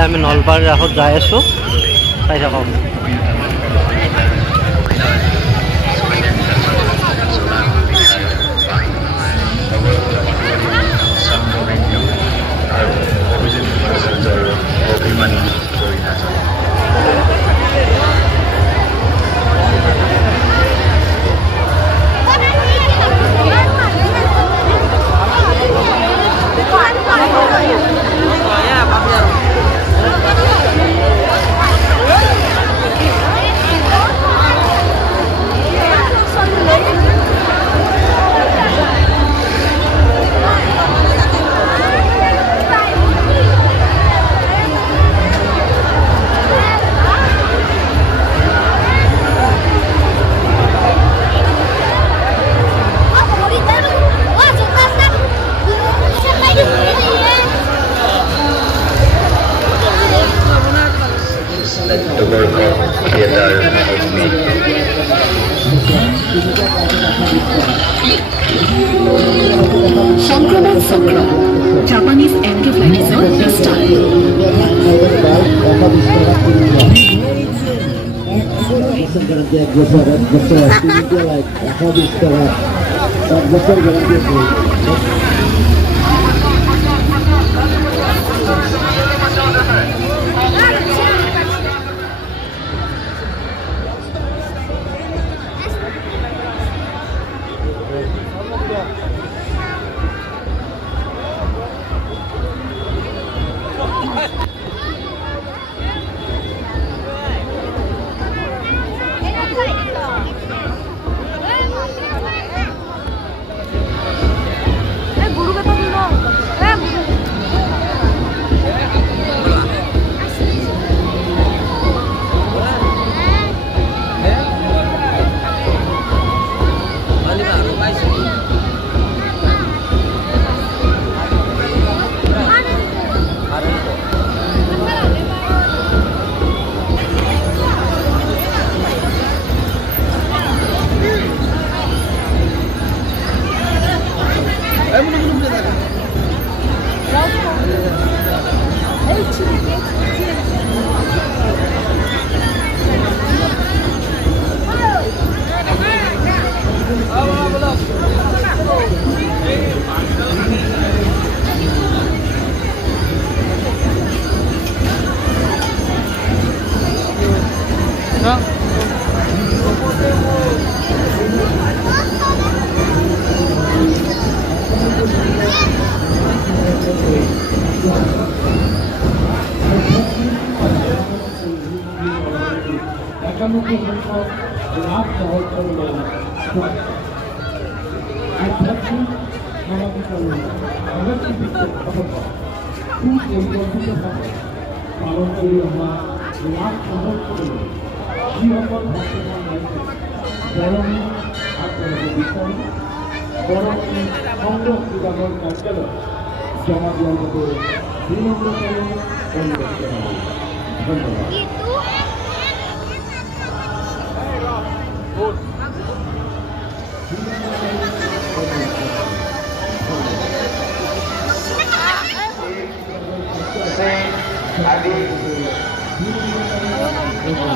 আমি নলবাৰীৰ ৰাসত যাই আছোঁ, চাই থাকক। সংক্ৰমণ চক্ৰ জাপানিজ এনকেফ্লাইটিসৰ বিস্তাৰ।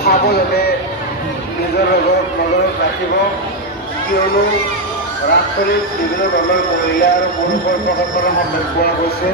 সাৱধানে নিজৰ নজৰত ৰাখিব, কিয়নো ৰাজধানীত বিভিন্ন ধৰণৰ মহিলা আৰু পুৰুষৰ প্ৰশাসনৰ সন্ধান পোৱা গৈছে।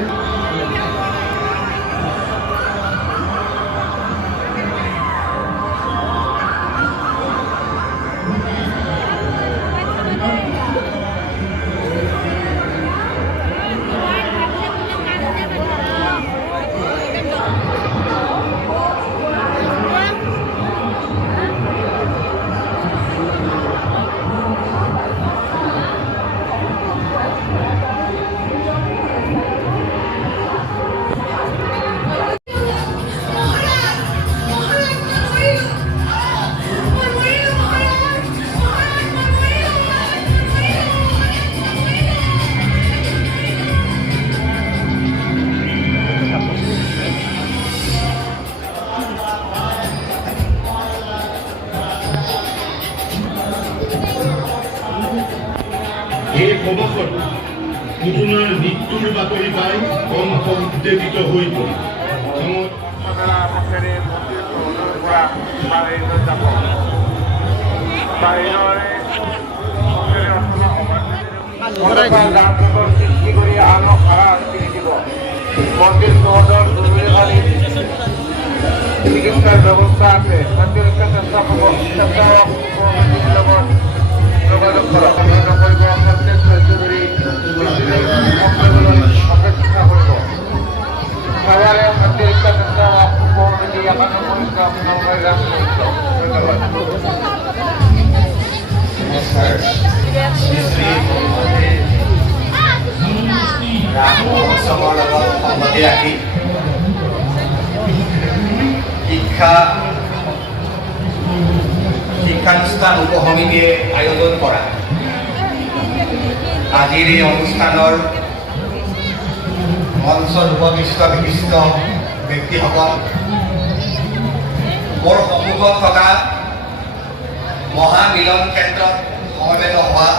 এই খবৰখন পুতলাৰ মৃত্যুৰ বাতৰি পাই কম উদ্বেগিত হৈ পৰে। আপোনাৰা মুখেৰে মন্দিৰ ভ্ৰমণৰ পৰা বাহিৰলৈ যাব বাহিৰৰে মুখেৰে অথবা যান্ত্ৰিকৰ সৃষ্টি কৰি আনক হাৰা কিনি দিব মন্দিৰ চৌহদৰ জৰুৰীকালী চিকিৎসাৰ ব্যৱস্থা আছে প্ৰতিৰক্ষা স্বেচ্ছাসেৱক লগত যোগাযোগ কৰক নকৰিব প্ৰত্যেক ধৈৰ্য ধৰি অপেক্ষা কৰিব খাবাৰে অতিৰিক্ত কমিটি একান্ন পৰিষ্কাৰ ধন্যবাদ উৎসৱৰ লগত সংগতি ৰাখি শিক্ষানুষ্ঠান উপসমিতিয়ে আয়োজন কৰা আজিৰ এই অনুষ্ঠানৰ মঞ্চত উপবিষ্ট বিশিষ্ট ব্যক্তিসকল মোৰ সন্মুখত থকা মহামিলন ক্ষেত্ৰত সমবেত হোৱা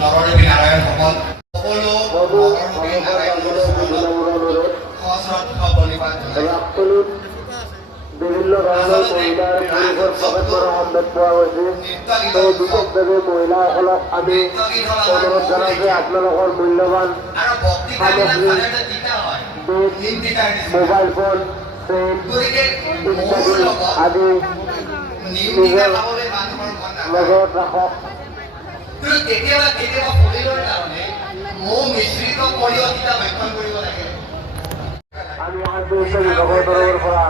নৰদেৱী নাৰায়ণসকল সকলো নৰদেৱী নাৰায়ণৰ সশ্ৰদ্ধ প্ৰণিপাত জনাইছোঁ। বিভিন্ন ধৰণৰ মহিলাৰ পুৰুষৰ প্ৰৱেশ কৰা সন্দেহ পোৱা গৈছে সেই বিশেষভাৱে মহিলাসকলক আমি অনুৰোধ জনাইছো আপোনালোকৰ মূল্যৱান সামগ্ৰী মোবাইল ফোন পেন ইত্যাদি আদি নিজৰ লগত ৰাখক। কেতিয়াবা শৰীৰৰ কাৰণে মৌ মিশ্ৰিত কৰিও কিতাপ ব্যাখ্যান কৰিব লাগে। আমি খাদ্য বিভাগৰ তৰফৰ পৰা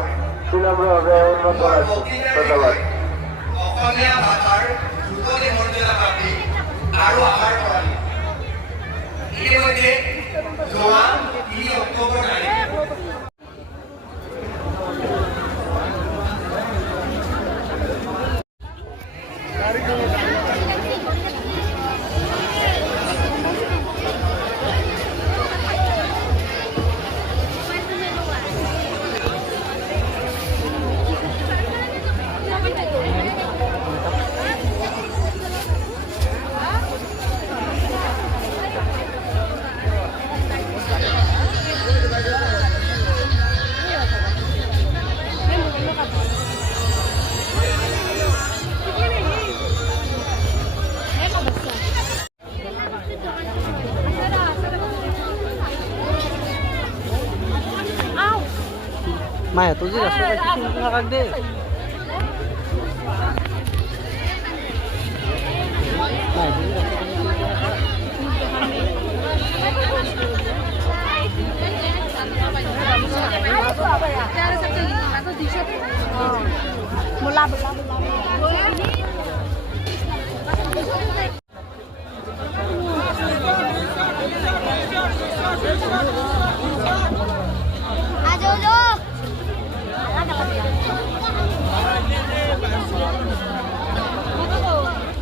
বিনম্ৰভাৱে অনুৰোধ জনাইছোঁ। ধন্যবাদ। অসমীয়া ভাষাৰ দ্ৰুত মৰ্যাদা প্ৰাপ্তি আৰু আহাৰ প্ৰণালী ইতিমধ্যে যোৱা 3 অক্টোবৰ তাৰিখে Maya, tuh sih suka cincin ngakak deh. Mula.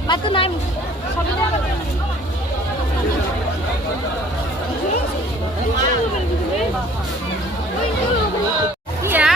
Batu naik. Iya.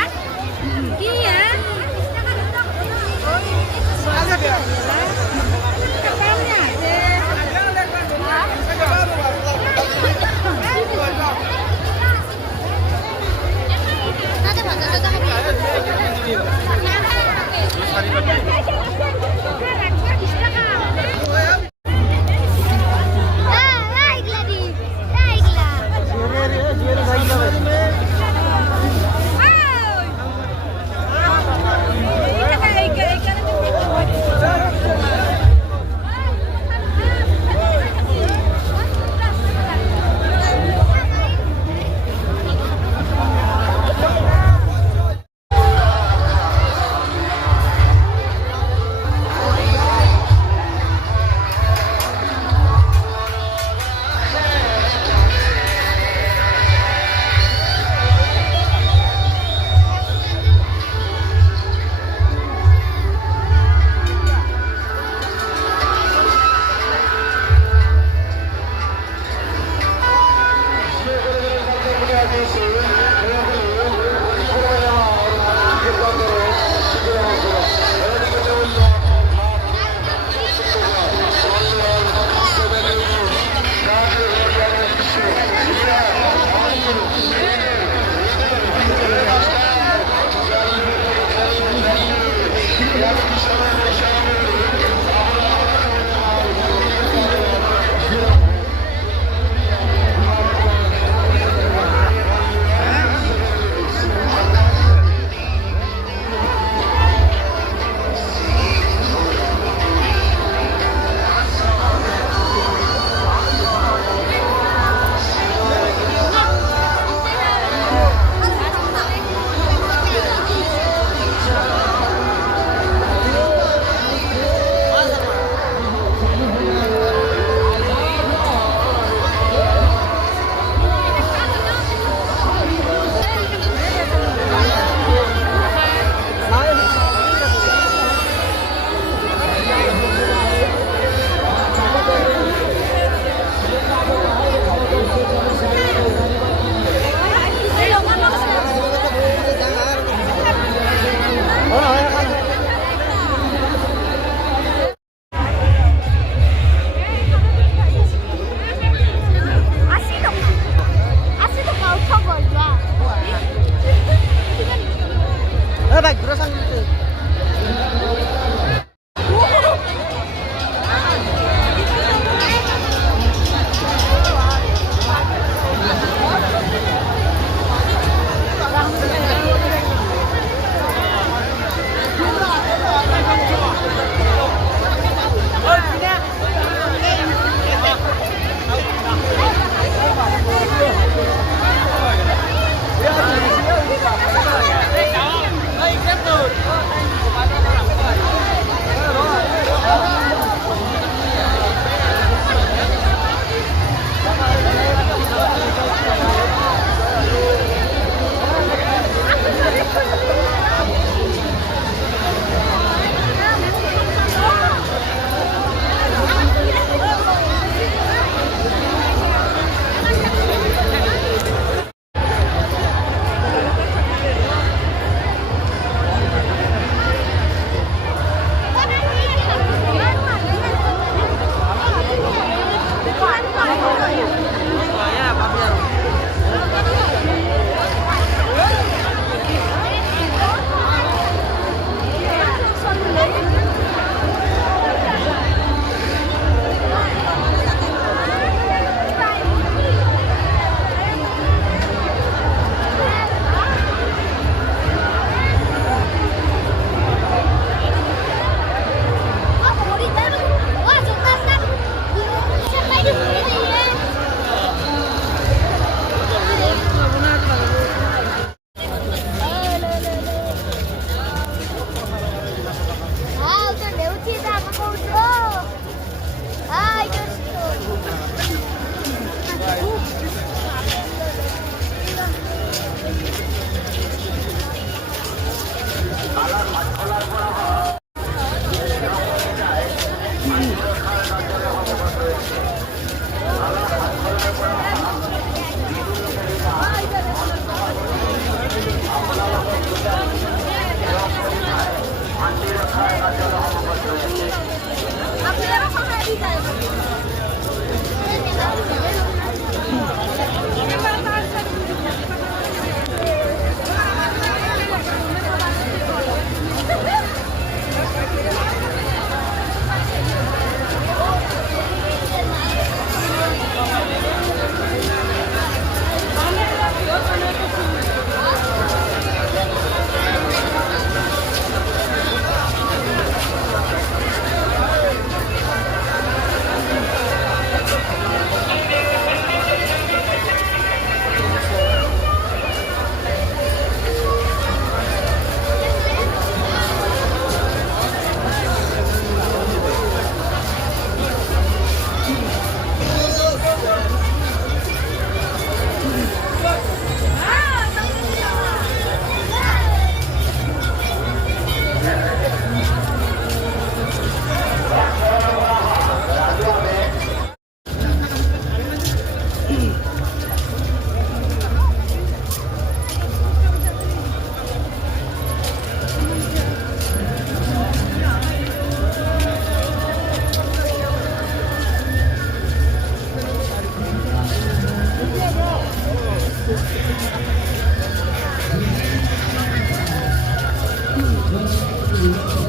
you.